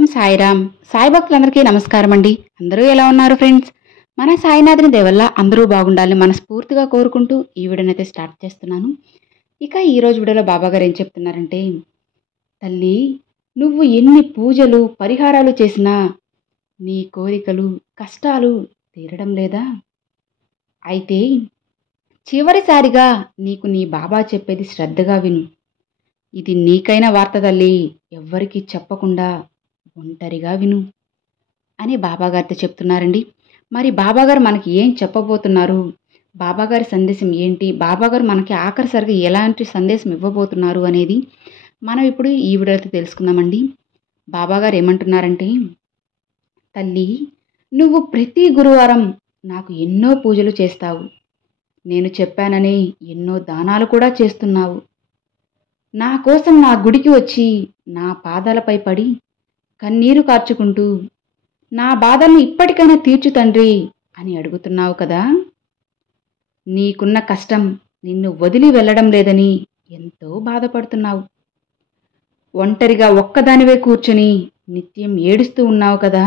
ఓం సాయిరామ్. సాయి భక్తులందరికీ నమస్కారం అండి. అందరూ ఎలా ఉన్నారు ఫ్రెండ్స్? మన సాయినాథుని దయవల్ల అందరూ బాగుండాలని మనస్ఫూర్తిగా కోరుకుంటూ ఈ వీడియోనైతే స్టార్ట్ చేస్తున్నాను. ఇక ఈరోజు వీడియోలో బాబాగారు ఏం చెప్తున్నారంటే, తల్లి, నువ్వు ఎన్ని పూజలు పరిహారాలు చేసినా నీ కోరికలు కష్టాలు తీరడం లేదా? అయితే చివరిసారిగా నీకు నీ బాబా చెప్పేది శ్రద్ధగా విను. ఇది నీకైన వార్త తల్లి, ఎవ్వరికీ చెప్పకుండా ఒంటరిగా విను అని బాబాగారితో చెప్తున్నారండి. మరి బాబాగారు మనకి ఏం చెప్పబోతున్నారు, బాబాగారి సందేశం ఏంటి, బాబాగారు మనకి ఆఖరిసరిగా ఎలాంటి సందేశం ఇవ్వబోతున్నారు అనేది మనం ఇప్పుడు ఈ వీడియోతో తెలుసుకుందామండి. బాబాగారు ఏమంటున్నారంటే, తల్లి, నువ్వు ప్రతి గురువారం నాకు ఎన్నో పూజలు చేస్తావు, నేను చెప్పానని ఎన్నో దానాలు కూడా చేస్తున్నావు, నా కోసం నా గుడికి వచ్చి నా పాదాలపై పడి కన్నీరు కార్చుకుంటూ నా బాధలను ఇప్పటికైనా తీర్చు తండ్రి అని అడుగుతున్నావు కదా. నీకున్న కష్టం నిన్ను వదిలి వెళ్ళడం లేదని ఎంతో బాధపడుతున్నావు. ఒంటరిగా ఒక్కదానివే కూర్చుని నిత్యం ఏడుస్తూ ఉన్నావు కదా.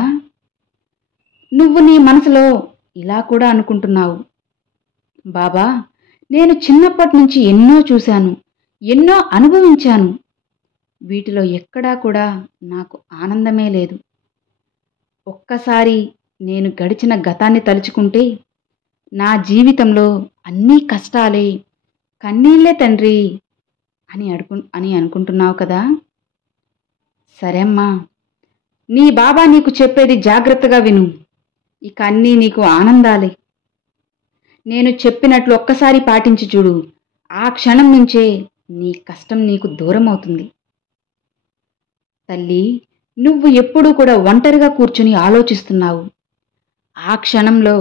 నువ్వు నీ మనసులో ఇలా కూడా అనుకుంటున్నావు, బాబా, నేను చిన్నప్పటి నుంచి ఎన్నో చూశాను, ఎన్నో అనుభవించాను, వీటిలో ఎక్కడా కూడా నాకు ఆనందమే లేదు. ఒక్కసారి నేను గడిచిన గతాన్ని తలుచుకుంటే నా జీవితంలో అన్నీ కష్టాలే, కన్నీళ్ళే తండ్రి అని అనుకుంటున్నావు కదా. సరే అమ్మా, నీ బాబా నీకు చెప్పేది జాగ్రత్తగా విను. ఇక అన్నీ నీకు ఆనందాలే. నేను చెప్పినట్లు ఒక్కసారి పాటించి చూడు, ఆ క్షణం నుంచే నీ కష్టం నీకు దూరం అవుతుంది. తల్లి, నువ్వు ఎప్పుడూ కూడా ఒంటరిగా కూర్చుని ఆలోచిస్తున్నావు. ఆ క్షణంలో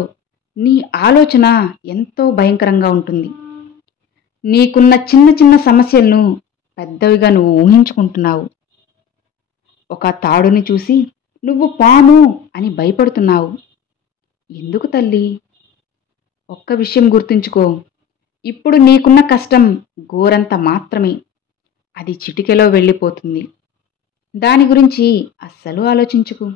నీ ఆలోచన ఎంతో భయంకరంగా ఉంటుంది. నీకున్న చిన్న చిన్న సమస్యలను పెద్దవిగా నువ్వు ఊహించుకుంటున్నావు. ఒక తాడుని చూసి నువ్వు పాము అని భయపడుతున్నావు. ఎందుకు తల్లి? ఒక్క విషయం గుర్తుంచుకో, ఇప్పుడు నీకున్న కష్టం గోరంత మాత్రమే, అది చిటికెలో వెళ్ళిపోతుంది. దాని గురించి అస్సలు ఆలోచించుకు.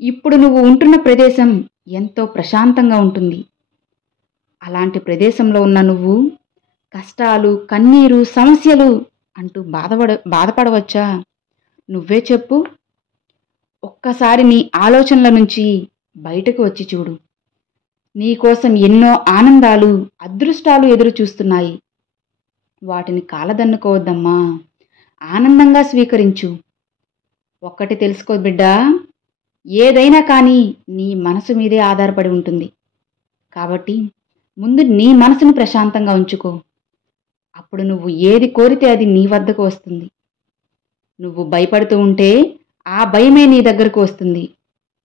ఇప్పుడు నువ్వు ఉంటున్న ప్రదేశం ఎంతో ప్రశాంతంగా ఉంటుంది. అలాంటి ప్రదేశంలో ఉన్న నువ్వు కష్టాలు, కన్నీరు, సమస్యలు అంటూ బాధపడవచ్చా? నువ్వే చెప్పు. ఒక్కసారి నీ ఆలోచనల నుంచి బయటకు వచ్చి చూడు. నీకోసం ఎన్నో ఆనందాలు, అదృష్టాలు ఎదురు చూస్తున్నాయి. వాటిని కాలదన్నుకోవద్దమ్మా, ఆనందంగా స్వీకరించు. ఒక్కటి తెలుసుకో బిడ్డా, ఏదైనా కానీ నీ మనసు మీదే ఆధారపడి ఉంటుంది. కాబట్టి ముందు నీ మనసును ప్రశాంతంగా ఉంచుకో. అప్పుడు నువ్వు ఏది కోరితే అది నీ వద్దకు వస్తుంది. నువ్వు భయపడుతూ ఉంటే ఆ భయమే నీ దగ్గరకు వస్తుంది.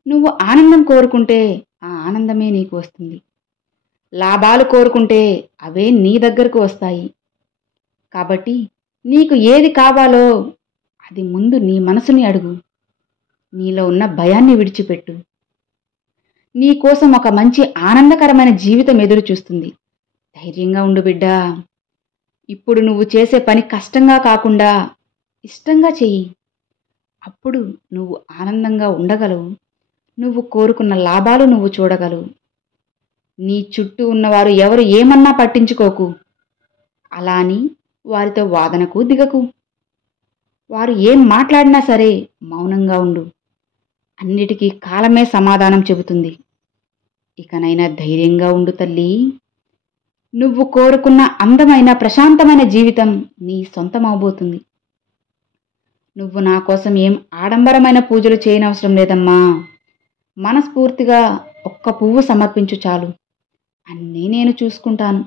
నువ్వు ఆనందం కోరుకుంటే ఆ ఆనందమే నీకు వస్తుంది. లాభాలు కోరుకుంటే అవే నీ దగ్గరకు వస్తాయి. కాబట్టి నీకు ఏది కావాలో అది ముందు నీ మనసుని అడుగు. నీలో ఉన్న భయాన్ని విడిచిపెట్టు. నీ కోసం ఒక మంచి ఆనందకరమైన జీవితం ఎదురు చూస్తుంది. ధైర్యంగా ఉండు బిడ్డా. ఇప్పుడు నువ్వు చేసే పని కష్టంగా కాకుండా ఇష్టంగా చెయ్యి. అప్పుడు నువ్వు ఆనందంగా ఉండగలవు. నువ్వు కోరుకున్న లాభాలు నువ్వు చూడగలవు. నీ చుట్టూ ఉన్నవారు ఎవరు ఏమన్నా పట్టించుకోకు. అలా అని వారితో వాదనకు దిగకు. వారు ఏం మాట్లాడినా సరే మౌనంగా ఉండు. అన్నిటికీ కాలమే సమాధానం చెబుతుంది. ఇకనైనా ధైర్యంగా ఉండు తల్లి. నువ్వు కోరుకున్న అందమైన ప్రశాంతమైన జీవితం నీ సొంతమవబోతుంది. నువ్వు నా కోసం ఏం ఆడంబరమైన పూజలు చేయనవసరం లేదమ్మా. మనస్ఫూర్తిగా ఒక్క పువ్వు సమర్పించు చాలు. అన్నీ నేను చూసుకుంటాను.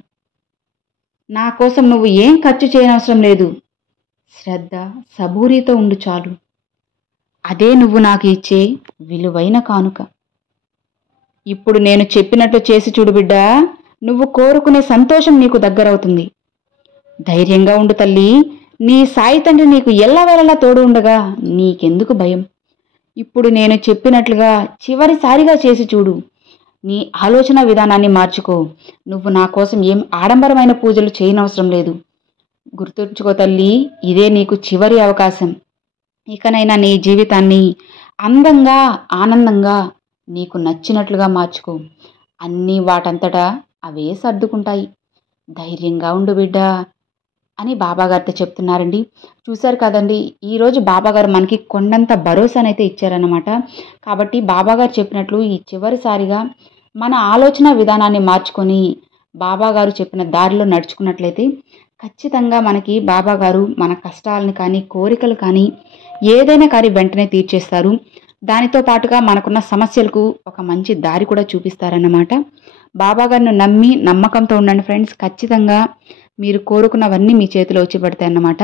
నా కోసం నువ్వు ఏం ఖర్చు చేయనవసరం లేదు. శ్రద్ధ, సబూరితో ఉండు చాలు. అదే నువ్వు నాకు ఇచ్చే విలువైన కానుక. ఇప్పుడు నేను చెప్పినట్లు చేసి చూడు బిడ్డా, నువ్వు కోరుకునే సంతోషం నీకు దగ్గరవుతుంది. ధైర్యంగా ఉండు తల్లి. నీ సాయి తండ్రి నీకు ఎల్లవేళలా తోడు ఉండగా నీకెందుకు భయం? ఇప్పుడు నేను చెప్పినట్లుగా చివరిసారిగా చేసి చూడు. నీ ఆలోచన విధానాన్ని మార్చుకో. నువ్వు నా కోసం ఏం ఆడంబరమైన పూజలు చేయనవసరం లేదు. గుర్తుంచుకో తల్లి, ఇదే నీకు చివరి అవకాశం. ఇకనైనా నీ జీవితాన్ని అందంగా ఆనందంగా నీకు నచ్చినట్లుగా మార్చుకో. అన్నీ వాటంతటా అవే సర్దుకుంటాయి. ధైర్యంగా ఉండు బిడ్డా అని బాబాగారితో చెప్తున్నారండి. చూశారు కదండి, ఈరోజు బాబాగారు మనకి కొండంత భరోసానైతే ఇచ్చారన్నమాట. కాబట్టి బాబాగారు చెప్పినట్లు ఈ చివరిసారిగా మన ఆలోచన విధానాన్ని మార్చుకొని బాబాగారు చెప్పిన దారిలో నడుచుకున్నట్లయితే ఖచ్చితంగా మనకి బాబాగారు మన కష్టాలను కానీ కోరికలు కానీ ఏదైనా కానీ వెంటనే తీర్చేస్తారు. దానితో పాటుగా మనకున్న సమస్యలకు ఒక మంచి దారి కూడా చూపిస్తారన్నమాట. బాబాగారిని నమ్మి నమ్మకంతో ఉండండి ఫ్రెండ్స్. ఖచ్చితంగా మీరు కోరుకున్నవన్నీ మీ చేతిలో వచ్చి పడతాయి అన్నమాట.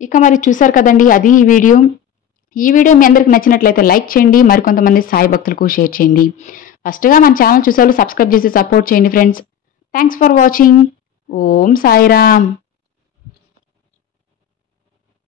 ఇక మరి చూసారు కదండి, అది ఈ వీడియో. ఈ వీడియో మీ అందరికి నచ్చినట్లయితే లైక్ చేయండి, మరికొంతమంది సాయి భక్తులకు షేర్ చేయండి. ఫస్ట్గా మన ఛానల్ చూసేవాళ్ళు సబ్స్క్రైబ్ చేసి సపోర్ట్ చేయండి friends. Thanks for watching. Om Sairam.